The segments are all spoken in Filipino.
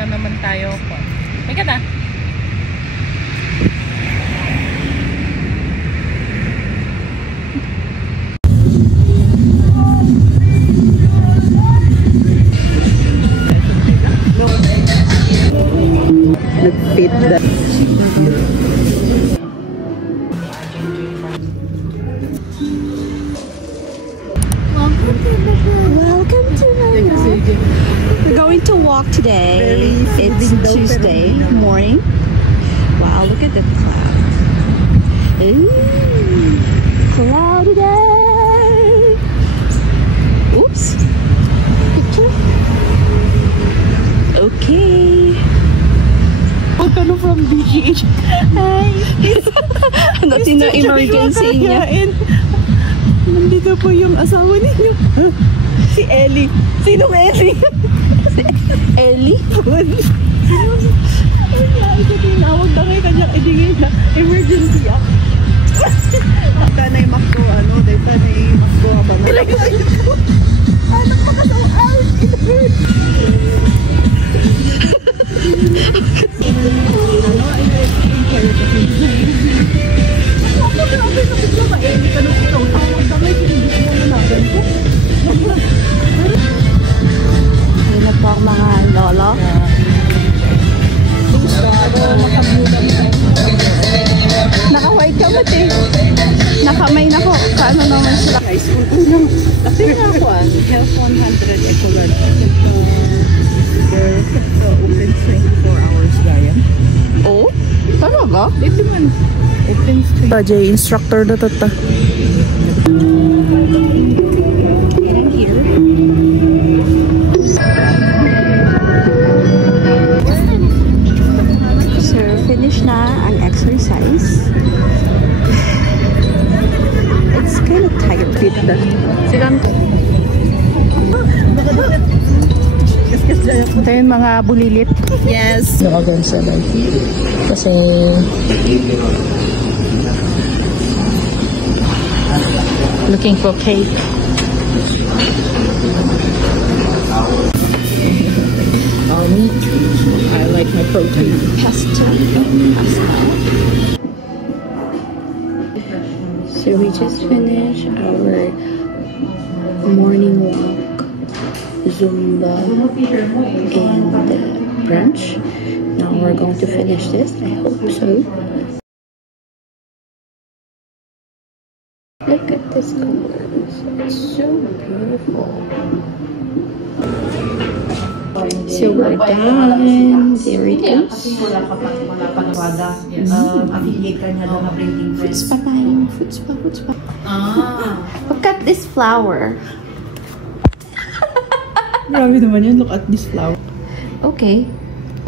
na naman tayo po. Teka na. Nag-fit that. Welcome to Manila. We're going to walk today. It's Tuesday morning. Wow, look at the clouds. Ooh, cloudy day. Oops. Picture. Okay. Ano from BGH? Hi! Natin na emergency niya. Nandito po yung asawa ninyo. Si Ellie. Sinong Ellie? Si Ellie? Ito tinawag na kayo kanyang idigay na emergency ako. Kanay makdo, dahil kanay makdo ba na? Anak makasawa out! It hurt! Ako grabe na bigla ba eh, hindi ka nung ikaw tawag damay pinigit mo na natin ko. Yun na po ang mga lolo. Naka-white ka mo eh. Nakamay na ko. Kaano naman sila? High school ko nang. Kasi nga ako Health 100 Ecolod. Open 24 hours gaya. Oh? Talaga? Ito man. Open street. Tajay instructor na tata. So, finish na ang exercise. It's kind of tired. Silang Ito yung mga bulilit. yes. Nakagawin sa life. Kasi looking for cake. Meat. I like my protein. Pasta. So we just finished our morning walk, Zumba, and brunch. Now we're going to finish this. I hope so. Look at this color. It's so beautiful. So we're done. There it is. Affiliate ka niya doon na printing press. Fruits pa tayo. Fruits pa. Look at this flower. Grabe naman yun. Look at this flower. Okay.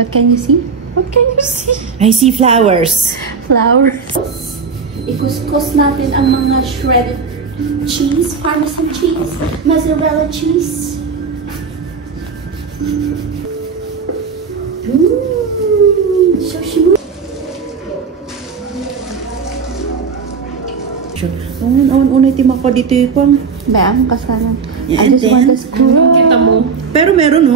What can you see? What can you see? I see flowers. Flowers. Ikuskus natin ang mga shredded cheese, Parmesan cheese, mozzarella cheese. So smooth. Unay timak pa dito yung pang. Ma'am, kasama. Yeah, I just want to screw. Kita mo. Pero meron